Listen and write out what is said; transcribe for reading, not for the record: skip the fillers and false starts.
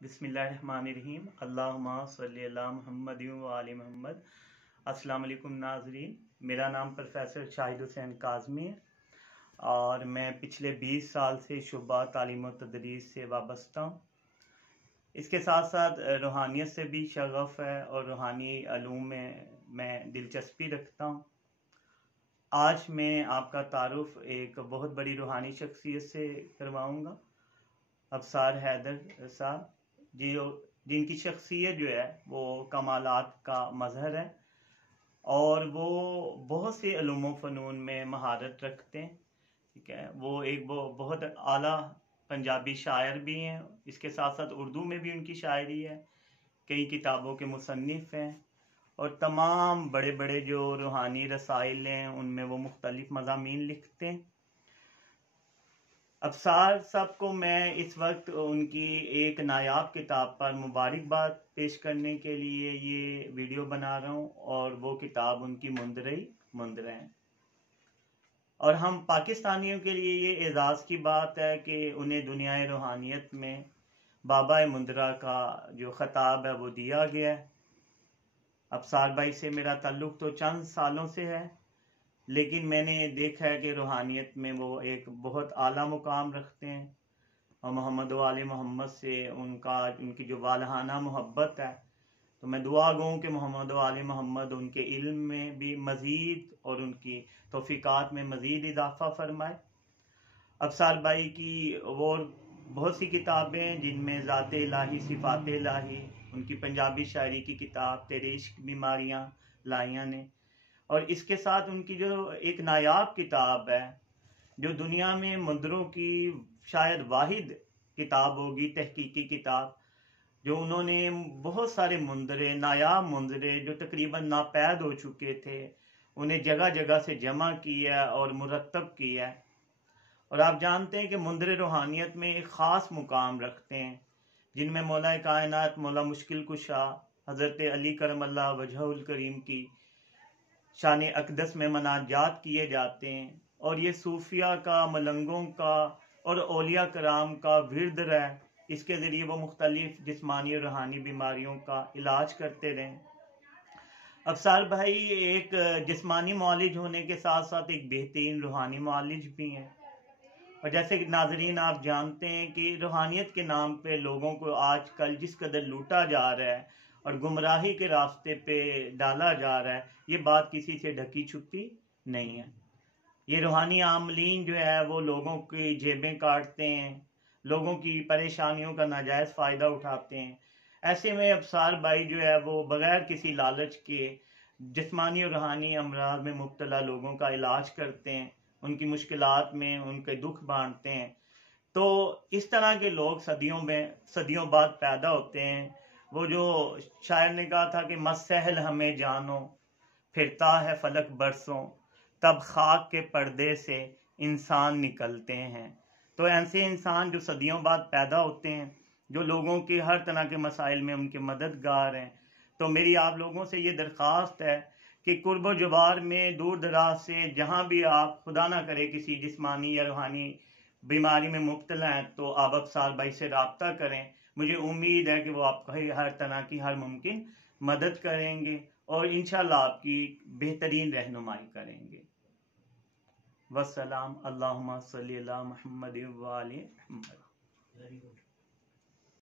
बिस्मिल्लाहिर्रहमानिर्रहीम। अल्लाहुम्मा सल्ली अला मुहम्मद व आलि मुहम्मद। अस्सलाम वालेकुम नाज़रीन, मेरा नाम प्रोफेसर शाहिद हुसैन काज़मी है और मैं पिछले 20 साल से शुबा तालीम व तदरीस से वाबस्ता हूँ। इसके साथ साथ रूहानियत से भी शगफ़ है और रूहानी अलूम में मैं दिलचस्पी रखता हूँ। आज मैं आपका तारुफ एक बहुत बड़ी रूहानी शख्सियत से करवाऊँगा, अफसार हैदर साहब, जिनकी शख्सियत जो है वो कमालात का मज़हर है और वो बहुत से उलूम फ़नून में महारत रखते हैं। ठीक है, वो एक बहुत आला पंजाबी शायर भी हैं। इसके साथ साथ उर्दू में भी उनकी शायरी है, कई किताबों के मुसन्निफ़ हैं और तमाम बड़े बड़े जो रूहानी रसाइल हैं उनमें वो मुख्तलिफ़ मज़ामीन लिखते हैं। अफसार साहब को मैं इस वक्त उनकी एक नायाब किताब पर मुबारकबाद पेश करने के लिए ये वीडियो बना रहा हूँ और वो किताब उनकी मुंदरें हैं। और हम पाकिस्तानियों के लिए ये एजाज़ की बात है कि उन्हें दुनिया रूहानियत में बाबा मुंदरा का जो खिताब है वो दिया गया है। अफसार भाई से मेरा ताल्लुक़ तो चंद सालों से है, लेकिन मैंने देखा है कि रूहानियत में वो एक बहुत आला मुकाम रखते हैं और मोहम्मद व आले मोहम्मद से उनकी जो वालहाना मोहब्बत है, तो मैं दुआ गूँ कि मोहम्मद व आले मोहम्मद उनके इल्म में भी मज़ीद और उनकी तौफ़ीक़ात में मज़ीद इजाफ़ा फरमाए। अफसार भाई की वो बहुत सी किताबें जिनमें ज़ाते इलाही, सिफ़ाते इलाही, उनकी पंजाबी शायरी की किताब तेरे इश्क बीमारियाँ लाइयाँ ने, और इसके साथ उनकी जो एक नायाब किताब है जो दुनिया में मुंदरों की शायद वाहिद किताब होगी, तहकीकी किताब, जो उन्होंने बहुत सारे मुंदरे, नायाब मुंदरे जो तकरीबन नापैद हो चुके थे, उन्हें जगह जगह से जमा किया और मुरतब किया। और आप जानते हैं कि मुंदरे रूहानियत में एक ख़ास मुकाम रखते हैं, जिनमें मौला कायनात मौला मुश्किल कुशा हज़रत अली करमल्लाह वजहुल करीम की शान अक़दस में मनाजात किए जाते हैं और ये सूफिया का, मलंगों का और औलिया कराम का विरद है। इसके ज़रिए वो मुख्तलिफ जिस्मानी और रूहानी बीमारियों का इलाज करते रहें। अफसार भाई एक जिस्मानी मुआलिज होने के साथ साथ एक बेहतरीन रूहानी मुआलिज भी हैं। और जैसे कि नाजरीन आप जानते हैं कि रूहानियत के नाम पे लोगों को आजकल जिस कदर लूटा जा रहा है और गुमराही के रास्ते पे डाला जा रहा है, ये बात किसी से ढकी छुपी नहीं है। ये रूहानी आमलीन जो है वो लोगों की जेबें काटते हैं, लोगों की परेशानियों का नाजायज़ फ़ायदा उठाते हैं। ऐसे में अफसार भाई जो है वो बग़ैर किसी लालच के जिस्मानी और रूहानी अमराज में मुब्तला लोगों का इलाज करते हैं, उनकी मुश्किलात में उनके दुख बांटते हैं। तो इस तरह के लोग सदियों बाद पैदा होते हैं। वो जो शायर ने कहा था कि मसहल हमें जानो, फिरता है फलक बरसों, तब खाक के पर्दे से इंसान निकलते हैं। तो ऐसे इंसान जो सदियों बाद पैदा होते हैं, जो लोगों के हर तरह के मसाइल में उनके मददगार हैं। तो मेरी आप लोगों से ये दरख्वास्त है कि कुर्ब जवार में दूर दराज से जहाँ भी आप खुदा ना करे किसी जिस्मानी या रूहानी बीमारी में मुब्तला हैं, तो आप अफसार भाई से रब्ता करें। मुझे उम्मीद है कि वो आपकी हर तरह की हर मुमकिन मदद करेंगे और इंशाल्लाह आपकी बेहतरीन रहनुमाई करेंगे। वस्सलाम। अल्लाहुम्मा सल्ली अला मुहम्मद व आलि मुहम्मद।